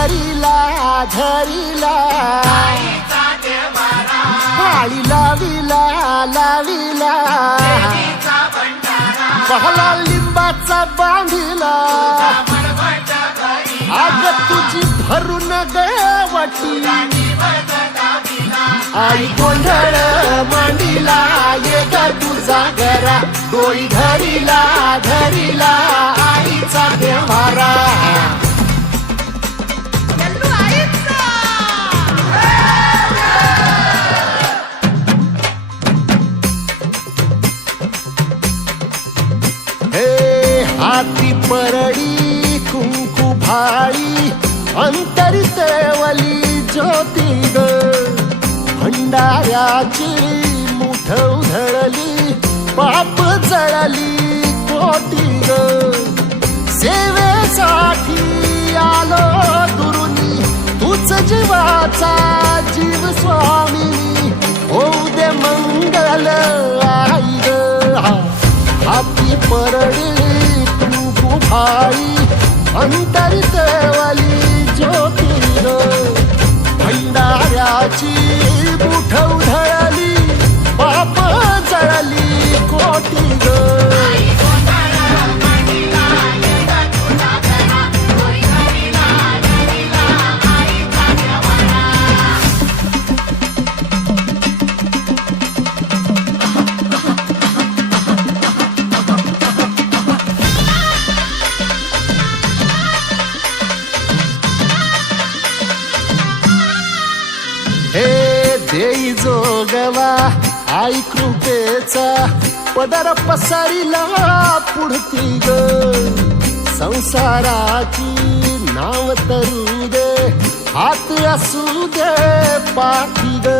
धरिला धरिला माळी लाविला लाविला पहला लिंबाचा बांधिला आग तुझी भरून गवटी आई गोंधळ मांडिला ये ग तुझा घरा डोई धरिला धरिला आईचा देवारा हाती परडी कुंकू भाळी अंतरितवली ज्योती ग भंडाऱ्याची मुठ उधळली पाप जळली कोटी ग सेवेसाठी आलो दुरुनी तूच जीवाचा जीव स्वामी होऊ दे मंगल आई ग हाती परडी भाई अंतरितवली ज्योती ग भंडाऱ्याची मुठ उधळली पाप जळली कोटी ग देई जोगवा आई कृपेचा पदर पसरिला पुढती ग संसाराची नाव तरू दे हात असू दे पाठी ग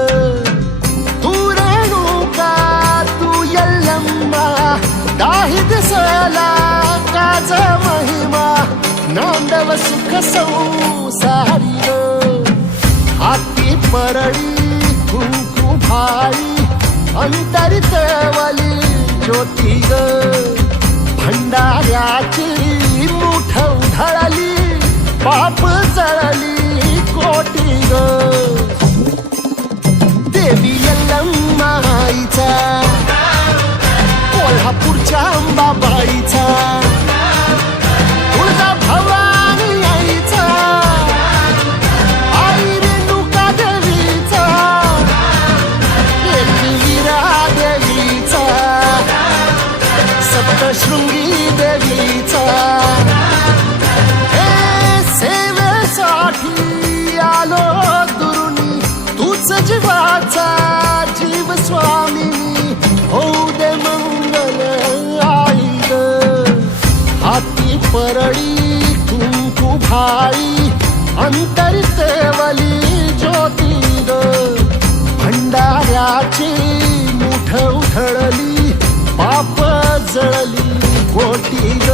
तू रेणुका तू यल्लम्मा दाही दिसला काज महिमा नांदव सुख संसारी ग हाती परडी कुंकू भाई अंतरितवली ज्योती ग भंडाऱ्याची मुठ उधळली पाप जळली कोटी ग देवी यल्लम्मा आईचा कोल्हापूरच्या अंबाबाईचा तुळजा भवानी आईचा शृंगी देवीचा हे सेवेसाठी आलो दुरुनी तूच जीवाचा जीव स्वामी होऊ दे मंगल आई ग हाती परडी कुंकू भाई अंतरितवली ज्योती ग भंडाऱ्याची मुठ उधळली पाप जळली कोटी ग